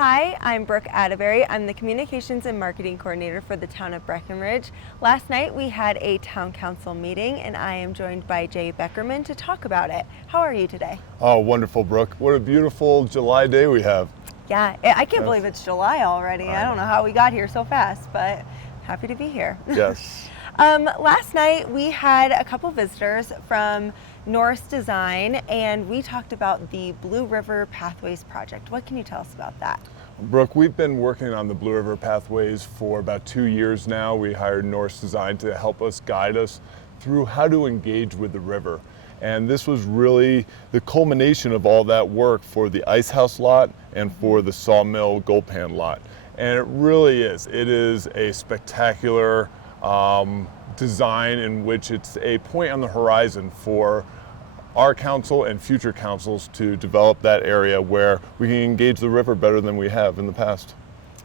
Hi, I'm Brooke Atterbury. I'm the Communications and Marketing Coordinator for the town of Breckenridge. Last night we had a town council meeting and I am joined by Jay Beckerman to talk about it. How are you today? Oh, wonderful, Brooke. What a beautiful July day we have. Yeah, I can't believe it's July already. I don't know how we got here so fast, but happy to be here. Yes. Last night we had a couple visitors from Norris Design and we talked about the Blue River Pathways project. What can you tell us about that? Brooke, we've been working on the Blue River Pathways for about 2 years now. We hired Norris Design to help us guide us through how to engage with the river. And this was really the culmination of all that work for the ice house lot and for the sawmill gold pan lot. And it really is. It is a spectacular design in which it's a point on the horizon for our council and future councils to develop that area where we can engage the river better than we have in the past.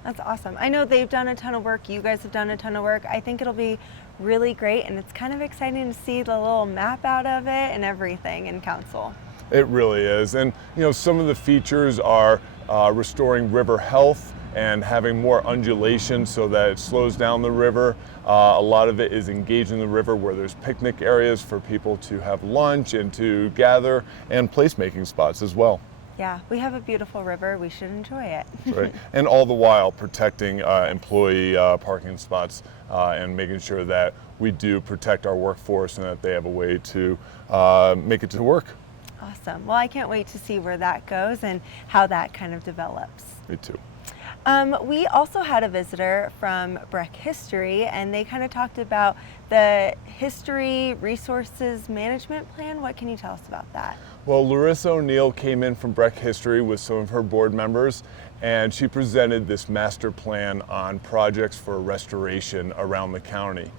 That's awesome. I know they've done a ton of work. You guys have done a ton of work. I think it'll be really great, and it's kind of exciting to see the little map out of it and everything in council. It really is. And some of the features are restoring river health and having more undulation so that it slows down the river. A lot of it is engaging the river where there's picnic areas for people to have lunch and to gather, and placemaking spots as well. Yeah, we have a beautiful river. We should enjoy it. That's right. And all the while protecting employee parking spots and making sure that we do protect our workforce and that they have a way to make it to work. Awesome. Well, I can't wait to see where that goes and how that kind of develops. Me too. We also had a visitor from Breck History, and they kind of talked about the History Resources Management Plan. What can you tell us about that? Well, Larissa O'Neill came in from Breck History with some of her board members, and she presented this master plan on projects for restoration around the county.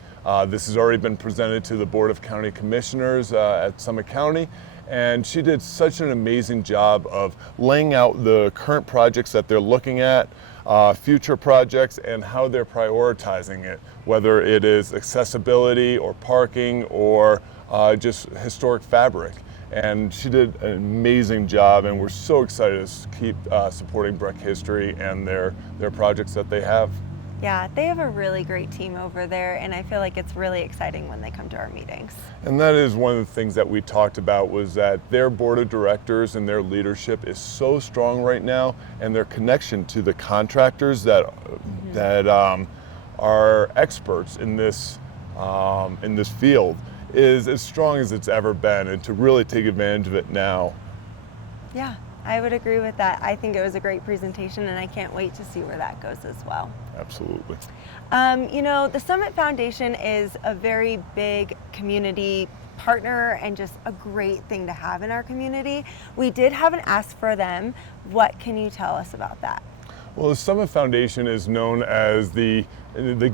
This has already been presented to the Board of County Commissioners at Summit County, and she did such an amazing job of laying out the current projects that they're looking at, future projects, and how they're prioritizing it, whether it is accessibility or parking or just historic fabric. And she did an amazing job, and we're so excited to keep supporting Breck History and their projects that they have. Yeah, they have a really great team over there, and I feel like it's really exciting when they come to our meetings. And that is one of the things that we talked about, was that their board of directors and their leadership is so strong right now, and their connection to the contractors that are experts in this field is as strong as it's ever been, and to really take advantage of it now. Yeah, I would agree with that. I think it was a great presentation, and I can't wait to see where that goes as well. Absolutely. The Summit Foundation is a very big community partner and just a great thing to have in our community. We did have an ask for them. What can you tell us about that? Well, the Summit Foundation is known as the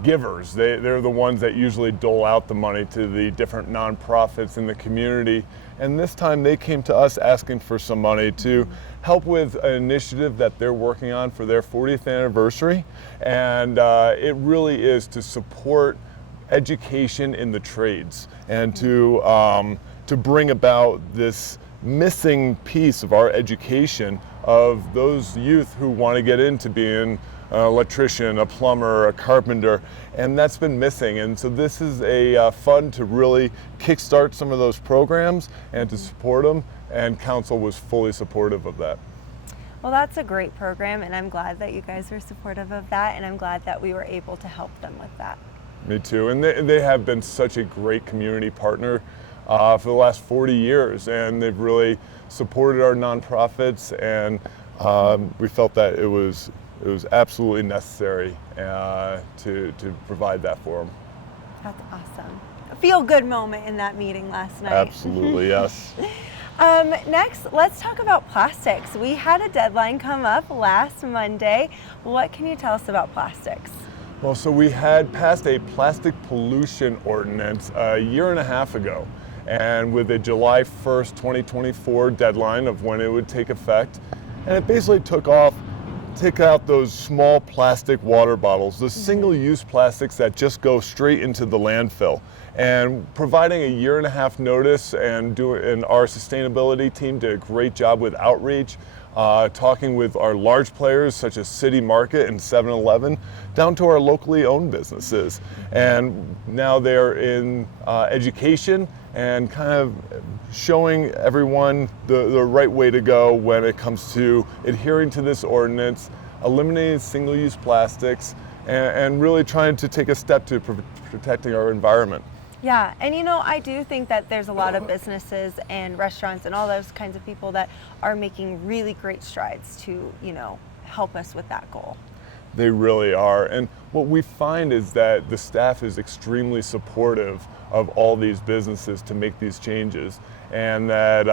givers. They're the ones that usually dole out the money to the different nonprofits in the community. And this time they came to us asking for some money to help with an initiative that they're working on for their 40th anniversary. And it really is to support education in the trades and to bring about this missing piece of our education of those youth who want to get into being an electrician, a plumber, a carpenter, and that's been missing. And so this is a fund to really kickstart some of those programs and to support them, and council was fully supportive of that. Well, that's a great program, and I'm glad that you guys were supportive of that, and I'm glad that we were able to help them with that. Me too, and they have been such a great community partner for the last 40 years, and they've really supported our nonprofits, and we felt that it was absolutely necessary to provide that for them. That's awesome. A feel-good moment in that meeting last night. Absolutely, yes. Next, let's talk about plastics. We had a deadline come up last Monday. What can you tell us about plastics? Well, so we had passed a plastic pollution ordinance a year and a half ago, and with a July 1st, 2024 deadline of when it would take effect. And it basically take out those small plastic water bottles, the single-use plastics that just go straight into the landfill. And providing a year and a half notice, and our sustainability team did a great job with outreach. talking with our large players such as City Market and 7-Eleven, down to our locally owned businesses. And now they're in education and kind of showing everyone the right way to go when it comes to adhering to this ordinance, eliminating single-use plastics, and really trying to take a step to protecting our environment. Yeah, and you know, I do think that there's a lot of businesses and restaurants and all those kinds of people that are making really great strides to, you know, help us with that goal. They really are. And what we find is that the staff is extremely supportive of all these businesses to make these changes, and that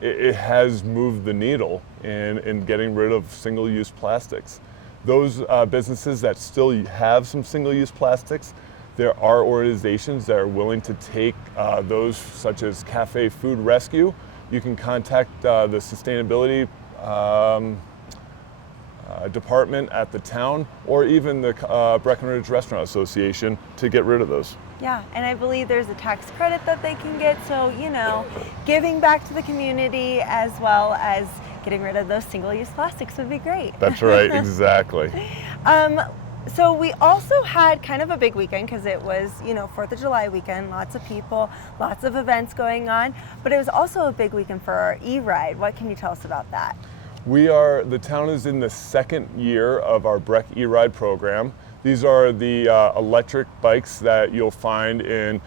it has moved the needle in getting rid of single-use plastics. Those businesses that still have some single-use plastics, there are organizations that are willing to take those, such as Cafe Food Rescue. You can contact the sustainability department at the town, or even the Breckenridge Restaurant Association, to get rid of those. Yeah, and I believe there's a tax credit that they can get, so, you know, giving back to the community as well as getting rid of those single-use plastics would be great. That's right, exactly. So we also had kind of a big weekend because it was, you know, 4th of July weekend, lots of people, lots of events going on, but it was also a big weekend for our e-ride. What can you tell us about that? The town is in the second year of our Breck e-ride program. These are the electric bikes that you'll find in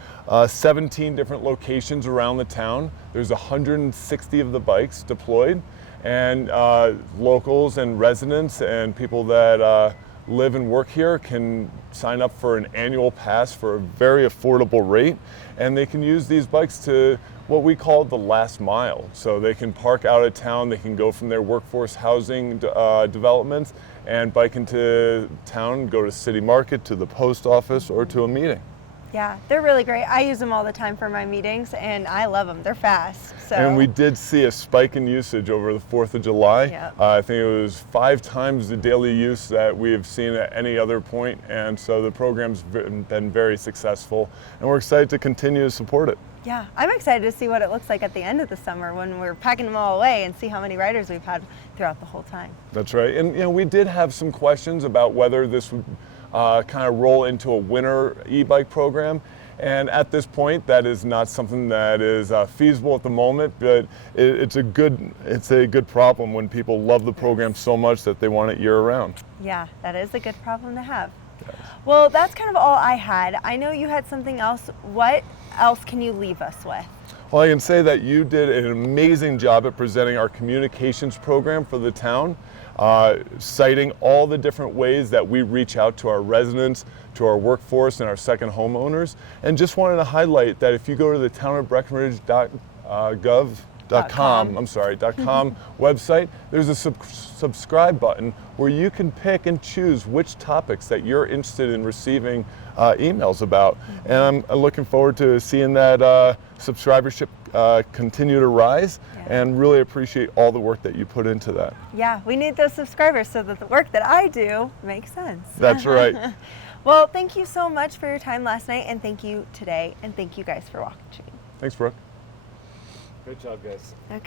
17 different locations around the town. There's 160 of the bikes deployed, and locals and residents and people that live and work here can sign up for an annual pass for a very affordable rate, and they can use these bikes to what we call the last mile. So they can park out of town, they can go from their workforce housing developments and bike into town, go to City Market, to the post office, or to a meeting. Yeah, they're really great. I use them all the time for my meetings, and I love them. They're fast. So. And we did see a spike in usage over the 4th of July. Yep. I think it was 5 times the daily use that we have seen at any other point, and so the program's been very successful, and we're excited to continue to support it. Yeah, I'm excited to see what it looks like at the end of the summer when we're packing them all away and see how many riders we've had throughout the whole time. That's right. And you know, we did have some questions about whether this would kind of roll into a winter e-bike program. And at this point, that is not something that is feasible at the moment, but it's a good problem when people love the program so much that they want it year-round. Yeah, that is a good problem to have. Yes. Well, that's kind of all I had. I know you had something else. What else can you leave us with? Well, I can say that you did an amazing job at presenting our communications program for the town, citing all the different ways that we reach out to our residents, to our workforce, and our second homeowners. And just wanted to highlight that if you go to the townofbreckenridge.gov.com website, there's a subscribe button where you can pick and choose which topics that you're interested in receiving emails about. And I'm looking forward to seeing that subscribership continue to rise, and really appreciate all the work that you put into that. Yeah, we need those subscribers so that the work that I do makes sense. That's right. Well, thank you so much for your time last night, and thank you today, and thank you guys for watching. Thanks, Brooke. Great job, guys. Okay.